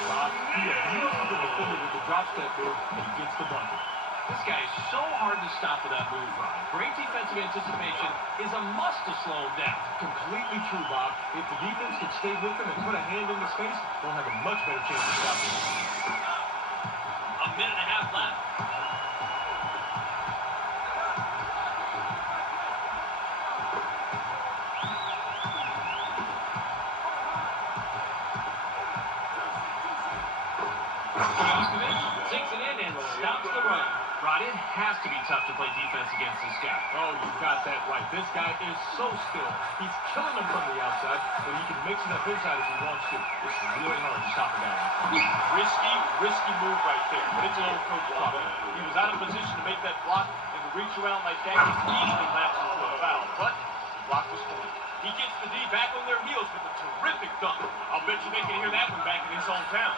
Bob, he abuses the defender with the drop step move, and he gets the bucket. This guy is so hard to stop with that move, Ron. Great defensive anticipation is a must to slow him down. Completely true, Bob. If the defense can stay with him and put a hand in the space, they'll have a much better chance of stopping him. A minute and a half left. Sinks it in and stops the run. Rod, it has to be tough to play defense against this guy. Oh, you got that right. This guy is so skilled. He's killing them from the outside, but he can mix it up inside if he wants to. It's really hard to stop a guy like that. Risky move right there, but it's an old coach problem. He was out of position to make that block, and to reach around like that, he easily lapsed into a foul, but the block was formed. He gets the D back on their heels with a terrific dunk. I'll bet you they can hear that one back in his hometown.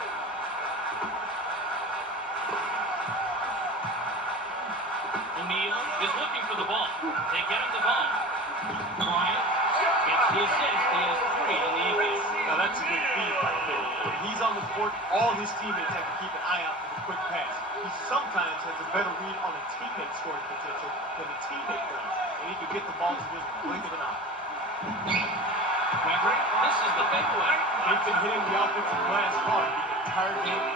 O'Neal is looking for the ball. They get him the ball. Bryant gets the assist. He has 3 in the evening. Now that's a good feed right there. When he's on the court, all his teammates have to keep an eye out for the quick pass. He sometimes has a better read on a teammate's scoring potential than a teammate does, and he can get the ball to him in the blink of an eye. Webb, this is the big one. They've been hitting the offensive glass hard the entire game.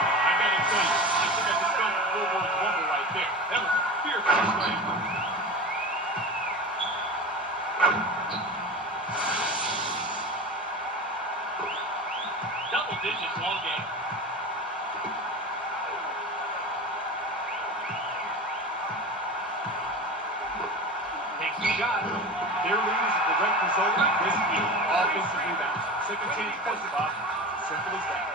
I gotta tell you, I think I just felt the floorboards rumble right there. That was a fearful slam. Double digits all game. Takes the shot. Their lead is a direct result of this team. Offensive rebounds. Second chance post, Bob. Simple as that.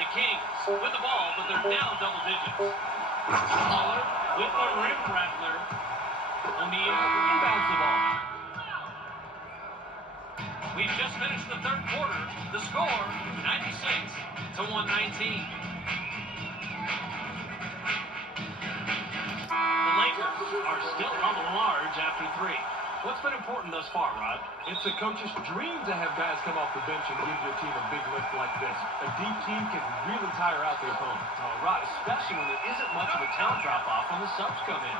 The Kings with the ball, but they're down double digits. Pollard with the rim rattler. O'Neal inbounds the ball. We've just finished the third quarter. The score, 96-119. The Lakers are still on the large after 3. What's been important thus far, Rod? It's a coach's dream to have guys come off the bench and give your team a big lift like this. A deep team can really tire out the opponent. Oh, Rod, especially when there isn't much of a talent drop-off when the subs come in.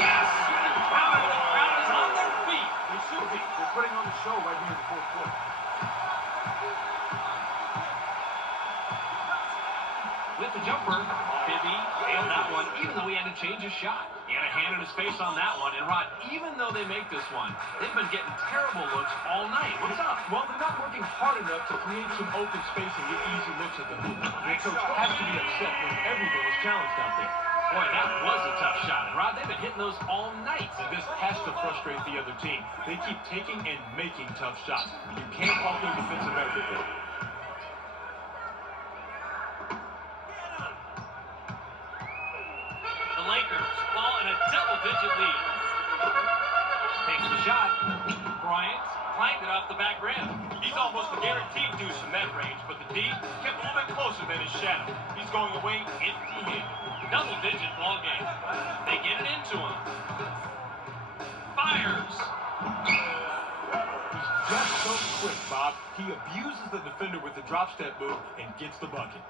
Yes! The crowd is on their feet. They should be. They're putting on the show right here in the fourth quarter. With the jumper, Bibby failed that one, even though he had to change his shot. He had a hand in his face on that one, and Rod, even though they make this one, they've been getting terrible looks all night. What's up? Well, they're not working hard enough to create some open space and get easy looks at the hoop. The coach has to be upset when everything is challenged out there. Boy, that was a tough shot. And Rod, they've been hitting those all night. And this has to frustrate the other team. They keep taking and making tough shots. You can't call them defensive effort there. The Lakers fall in a double-digit lead. Takes the shot. Bryant clanked it off the back rim. He's almost a guaranteed deuce from that range, but the D kept a little bit closer than his shadow. He's going away empty-handed. Double-digit ball game. They get it into him. Fires. He's just so quick, Bob. He abuses the defender with the drop-step move and gets the bucket.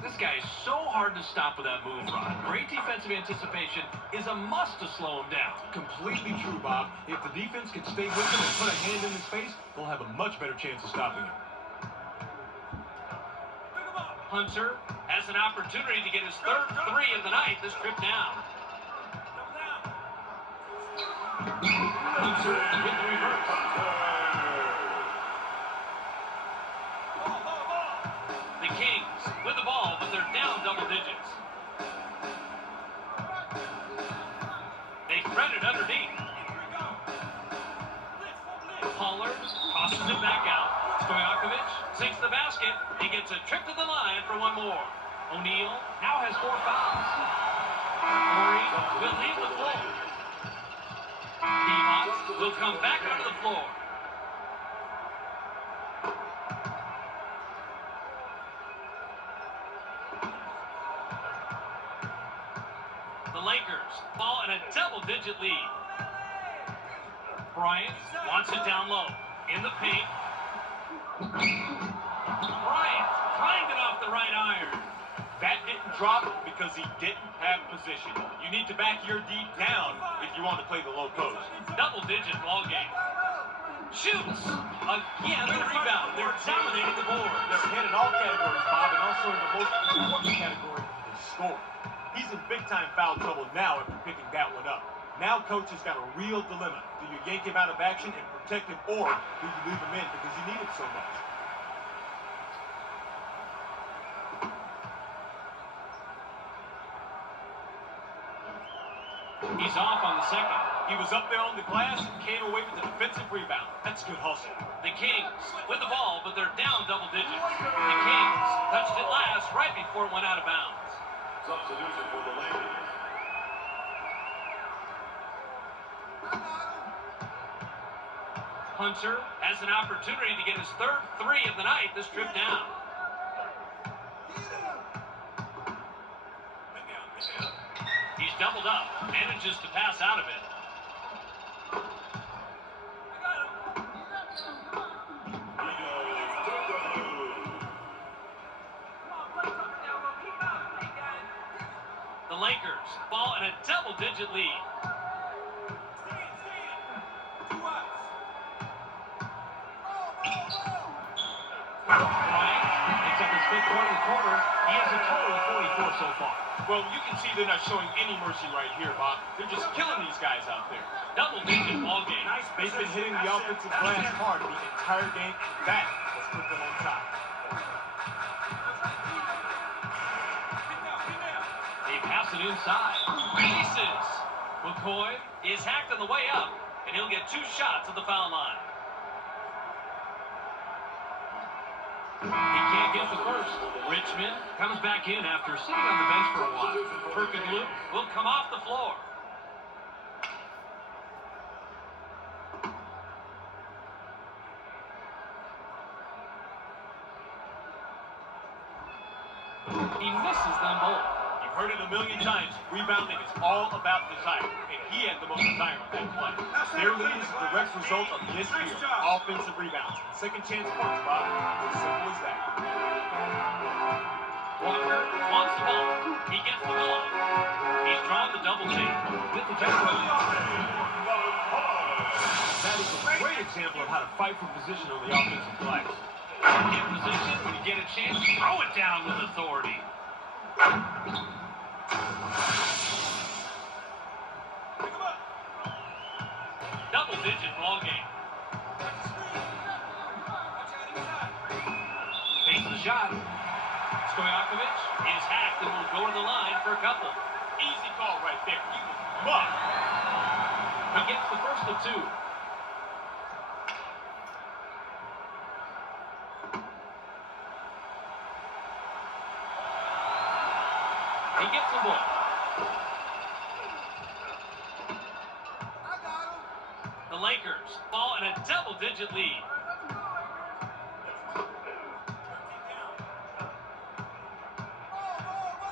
This guy is so hard to stop with that move, Rod. Great defensive anticipation is a must to slow him down. Completely true, Bob. If the defense can stay with him and put a hand in his face, they'll have a much better chance of stopping him. Hunter has an opportunity to get his third 3 of the night this trip down. Hunter with the reverse. The Kings with the ball, but they're down double digits. They thread it underneath. Pollard tosses it back out. Stojakovic sinks the basket. He gets a trip to the line for one more. O'Neal now has 4 fouls. Murray will leave the floor. Divac will come back onto the floor. The Lakers fall in a double-digit lead. Bryant wants it down low. In the paint. Bryant climbed it off the right iron. That didn't drop because he didn't have position. You need to back your D down if you want to play the low post. Double-digit ball game. Shoots. Again, the rebound. They're dominating the board. They're ahead in all categories, Bob, and also in the most important category, is score. He's in big-time foul trouble now after picking that one up. Now coach has got a real dilemma. Do you yank him out of action and protect him, or do you leave him in because you need him so much? He's off on the second. He was up there on the glass and came away with the defensive rebound. That's good hustle. The Kings with the ball, but they're down double digits. The Kings touched it last right before it went out of bounds. Substitution for the Lakers. Hunter has an opportunity to get his third three of the night this trip down. He's doubled up, manages to pass out of it. The Lakers fall in a double-digit lead. Bryant picks up his fifth point in the quarter. He has a total of 44 so far. Well, you can see they're not showing any mercy right here, Bob. They're just killing these guys out there. Double-digit ball game. They've been hitting the offensive glass hard the entire game. That has put them on top. They pass it inside. Releases. McCoy is hacked on the way up, and he'll get 2 shots at the foul line. He can't get the first. Richmond comes back in after sitting on the bench for a while. Perkins will come off the floor. He misses them both. You've heard it a million times. Rebounding is all about desire, and he had the most desire on that play. Their lead is a direct result of this year. Offensive rebounds. Second chance points, Bob. As simple as that. Walker wants the ball. He gets the ball. He's drawn the double team with the jump rope. That is a great example of how to fight for position on the offensive glass. Get position when you get a chance. Throw it down with authority. Double-digit ball game. Takes the shot. Stojakovic is hacked and will go to the line for a couple. Easy call right there. He was mugged. He gets the first of 2. He gets the ball. The Lakers fall in a double-digit lead.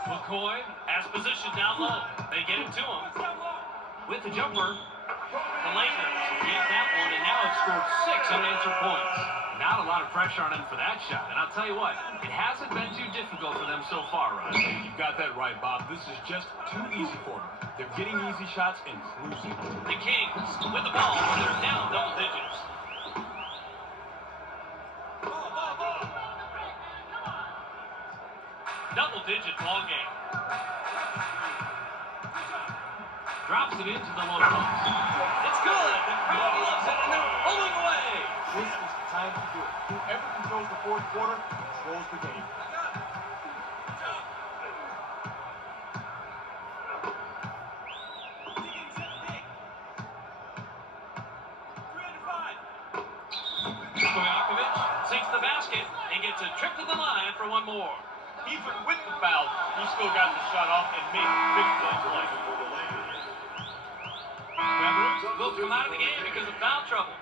McCoy has position down low. They get it to him. With the jumper, the Lakers get that one and now have scored 6 unanswered points. Not a lot of pressure on him for that shot. And I'll tell you what, it hasn't been too difficult for them so far, Rod. You've got that right, Bob. This is just too easy for them. They're getting easy shots and cruising. The Kings with the ball, they're down double digits. Double-digit ball game. Drops it into the low post. It's good. The crowd loves it, and they're pulling away. This is the time to do it. Whoever controls the fourth quarter controls the game. Stojakovic sinks the basket and gets a trip to the line for one more. Even with the foul, he still got the shot off and made a big play. Webb will come out of the game because of foul trouble.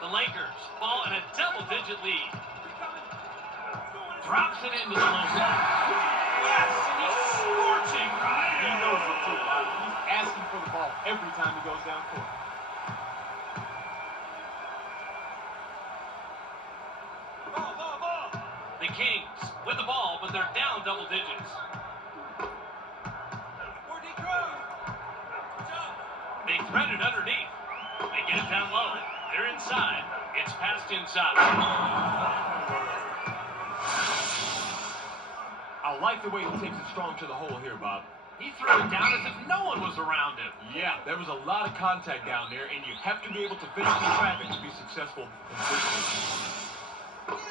The Lakers fall in a double-digit lead. Drops it into the low post. Yes, and he's scorching. He knows it too. He's asking for the ball every time he goes down court. The Kings with the ball, but they're down double digits. They thread it underneath. They get it down low. They're inside. It's passed inside. I like the way he takes it strong to the hole here, Bob. He threw it down as if no one was around him. Yeah, there was a lot of contact down there, and you have to be able to finish the traffic to be successful in this game.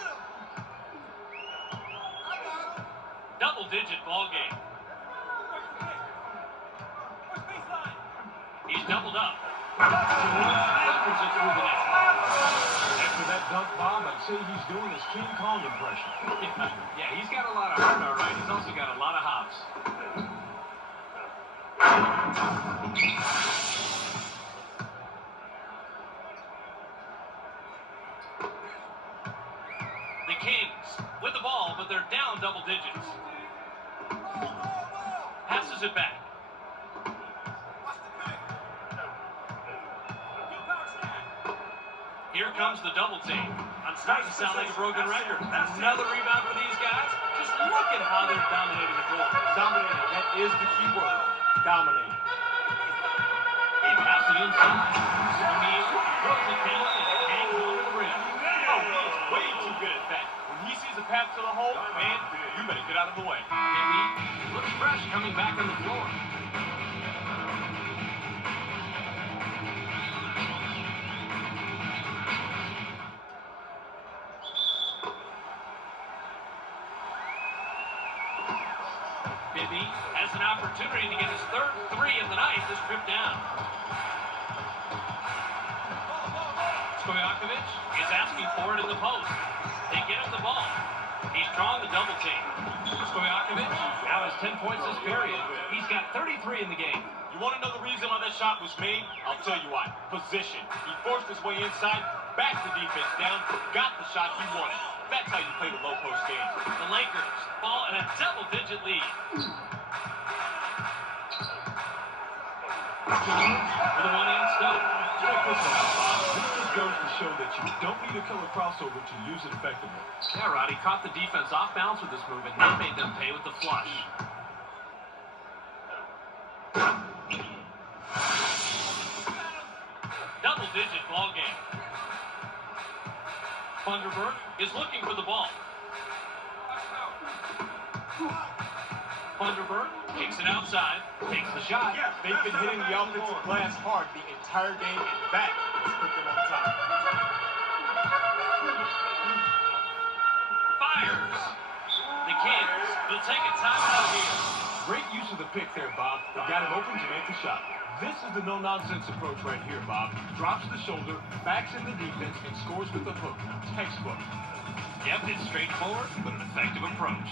Double-digit ball game. He's doubled up. Bumpers it through the net. After that dunk, Bob, I'd say he's doing his King Kong impression. Yeah, he's got a lot of heart, all right. He's also got a lot of hops. The Kings with the ball, but they're down double digits. Passes it back. Here comes the double team. I'm starting to sound like a broken record. That's another rebound for these guys. Just look at how they're dominating the floor. Dominating, that is the key word. Dominating. He passes it inside. Shaquille throws it down and it hangs over the rim. Oh, he is way too good at that. When he sees a path to the hole, man, you better get out of the way. And he looks fresh coming back on the floor. Bibby has an opportunity to get his third three of the night. This trip down. Stojakovic is asking for it in the post. They get him the ball. He's drawing the double team. Stojakovic now has 10 points this period. He's got 33 in the game. You want to know the reason why that shot was made? I'll tell you why. Position. He forced his way inside, backed the defense down, got the shot he wanted. That's how you play the low post game. The Lakers fall in a double-digit lead. With a one-hand stop. Check this out, Bob. This just goes to show that you don't need a killer crossover to use it effectively. Yeah, Rod, he caught the defense off balance with this move, and that made them pay with the flush. Double-digit ball game. Thunderbird is looking for the ball. Thunderbird kicks it outside, takes the shot. Yeah, they've been hitting the offensive glass hard the entire game, and that has put them on top. Fires. The Kings will take a timeout here. Great use of the pick there, Bob. They got him open to make the shot. This is the no-nonsense approach right here, Bob. Drops the shoulder, backs in the defense, and scores with the hook. Textbook. Yep, it's straightforward, but an effective approach.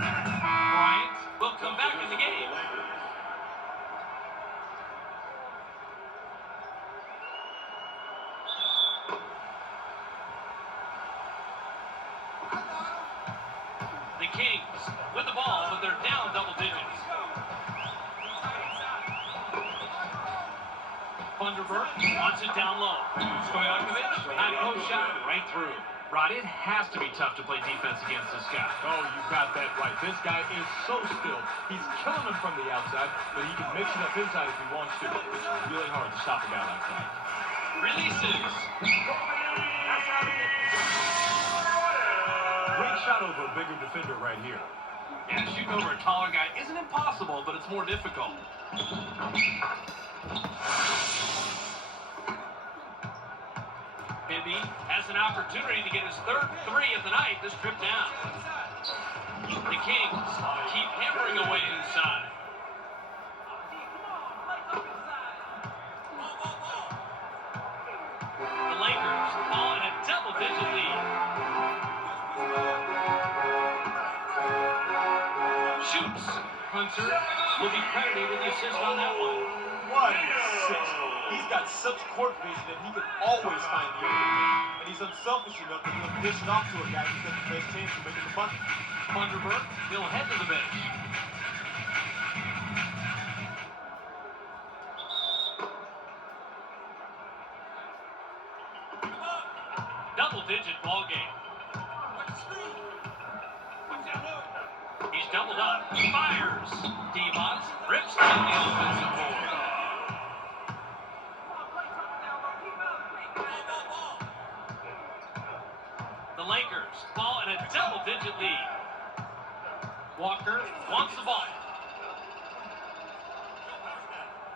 Bryant will come back in the game. The Kings with the ball, but they're down double digits. Thunderbird wants it down low. Stojakovic, high post shot right through. Rod, it has to be tough to play defense against this guy. Oh, you got that right. This guy is so skilled. He's killing them from the outside, but he can mix it up inside if he wants to. It's really hard to stop a guy like that. Releases. Great shot over a bigger defender right here. Yeah, shooting over a taller guy isn't impossible, but it's more difficult. Bibby has an opportunity to get his third three of the night this trip down. The Kings keep hammering away inside. The Lakers fall in a double-digit lead. Shoots. Hunter will be credited with the assist on that one. What an assist. He's got such court vision that he can always find the open man. And he's unselfish enough that he'll dish it off to a guy who's got the best chance of making the bucket. Thunderbird, he'll head to the bench. Double-digit ball game. doubled up. Fires. Divac rips down the offensive board. The Lakers ball in a double-digit lead. Walker wants the ball.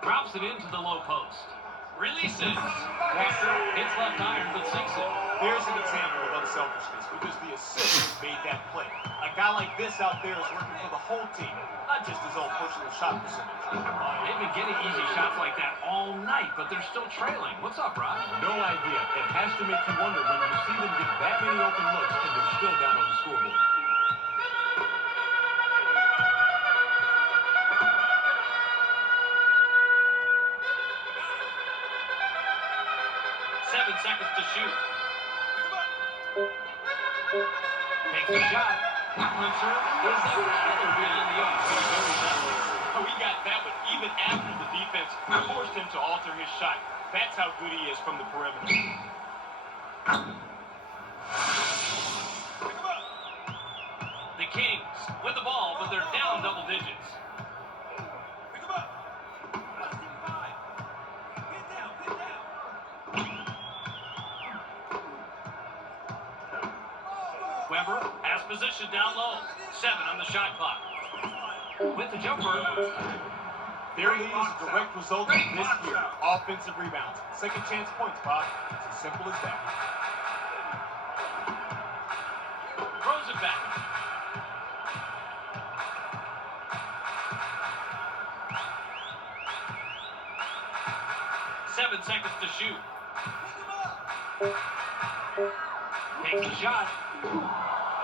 Drops it into the low post. Releases. Walker hits left iron but sinks it. There's an example of unselfishness because the assist made that play. A guy like this out there is working for the whole team, not just his own personal shot percentage. They've been getting easy shots like that all night, but they're still trailing. What's up, Rod? No idea. It has to make you wonder when you see them get that many open looks and they're still down on the scoreboard. Seconds to shoot. Takes a shot. Hunter is the killer beyond the arc. Oh, he got that one even after the defense forced him to alter his shot. That's how good he is from the perimeter. The Kings with the ball, but they're down double digits. Webber has position down low. 7 on the shot clock. With the jumper. Their lead is a direct result of this year. Offensive rebounds. Second chance points, Bob. It's as simple as that. Throws it back. Seven seconds to shoot. Takes a shot.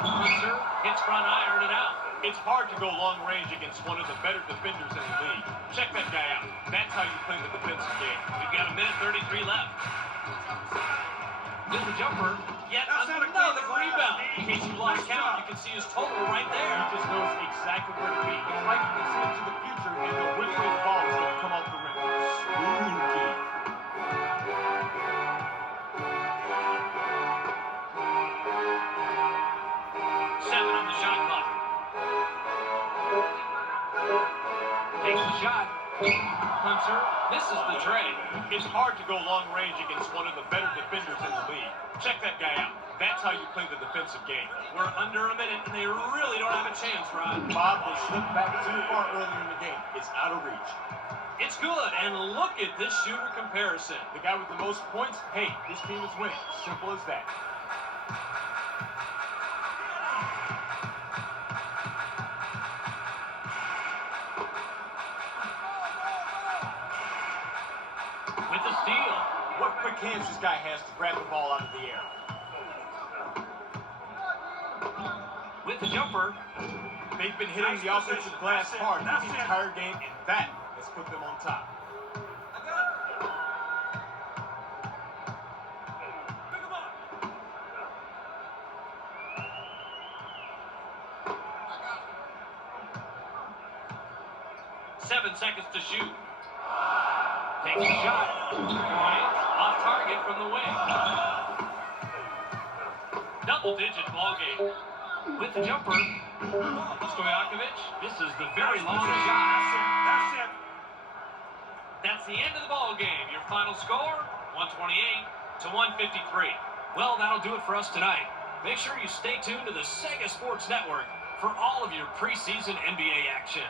Hunter hits front iron and out. It's hard to go long range against one of the better defenders in the league. Check that guy out. That's how you play the defensive game. We've got a minute 33 left. With the jumper, yet another rebound. In case you lost count, you can see his total right there. He just knows exactly where to be. It's like you can see into the future and know which way the ball is going to come off the rim. Spooky. Takes the shot. Hunter misses the tray. It's hard to go long range against one of the better defenders in the league. Check that guy out. That's how you play the defensive game. We're under a minute, and they really don't have a chance, Rod. Bob, they slipped back too far earlier in the game. It's out of reach. It's good, and look at this shooter comparison. The guy with the most points, hey, this team is winning. Simple as that. With the steal. What quick hands this guy has to grab the ball out of the air. With the jumper. They've been hitting the offensive glass hard the entire game, and that has put them on top. Seven seconds to shoot. Takes a shot. Bryant off target from the wing. Double-digit ball game. With the jumper. Stojakovic. This is the very long shot. That's it. That's the end of the ball game. Your final score, 128 to 153. Well, that'll do it for us tonight. Make sure you stay tuned to the Sega Sports Network for all of your preseason NBA action.